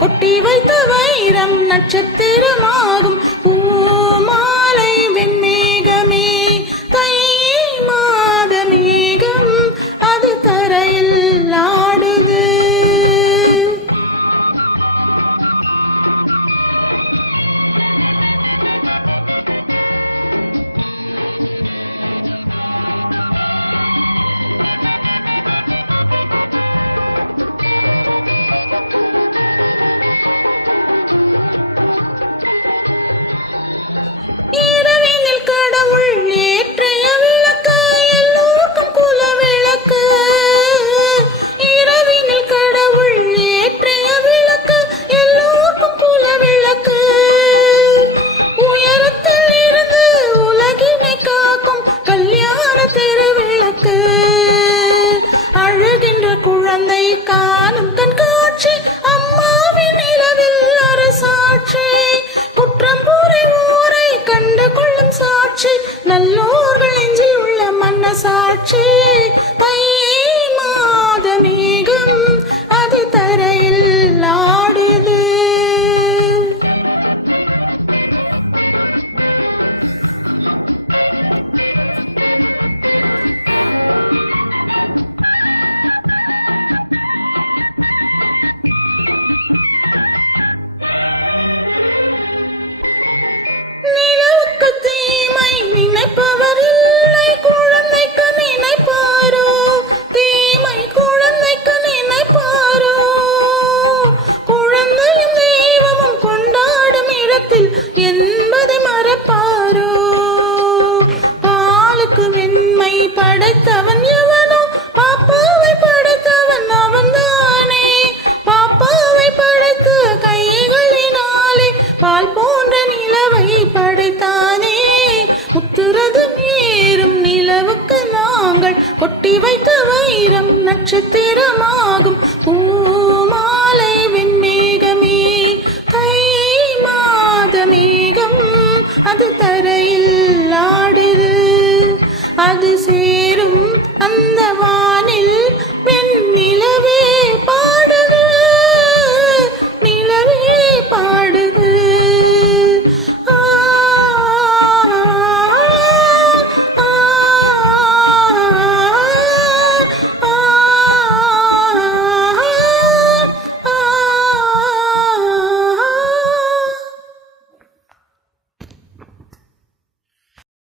கொட்டி வைத்த வைரம் நட்சத்திரமாகும் பூமாலை வெண்மேகமே தை மாத மேகம் அது தரையில் ஆடுது. இரவினில் கடவுள் ஏற்றிய விளக்கு எல்லோருக்கும் குல விளக்கு. இரவினில் கடவுள் ஏற்றிய விளக்கு எல்லோருக்கும் குல விளக்கு. உயரத்தில் இருந்து உலகினை காக்கும் கல்யாண திருவிளக்கு. அழுகின்ற குழந்தை காணும் கண்காட்சி அம்மாவின் நிலவில் அரசாட்சி. குற்றம் புரிவோரை கண்டு கொள்ளும் சாட்சி நல்லோர்கள் நெஞ்சில் உள்ள மன்ன சாட்சி. தை மாத மேகம் அது தரையில் ஆடுது. நிலவுக்கு தீமை நினைப்பவர் இல்லை, குழந்தைக்கு நினைப்பாரோ? தீமை குழந்தைக்கு நினைப்பாரோ? குழந்தையும் தெய்வமும் கொண்டாடும் இடத்தில் என்பதை மறப்பாரோ? பாலுக்கு வெண்மை படைத்தவன் எவனோ? பாப்பாவை படைத்தவன் அவன்தானே. பாப்பாவை படைத்து கைகளினாலே பால் போன்ற நிலவை படைத்தானே. முத்துரதம் ஏறும் நிலவுக்கு நாங்கள் கொட்டி வைத்த வைரம் நட்சத்திரமாகும் பூ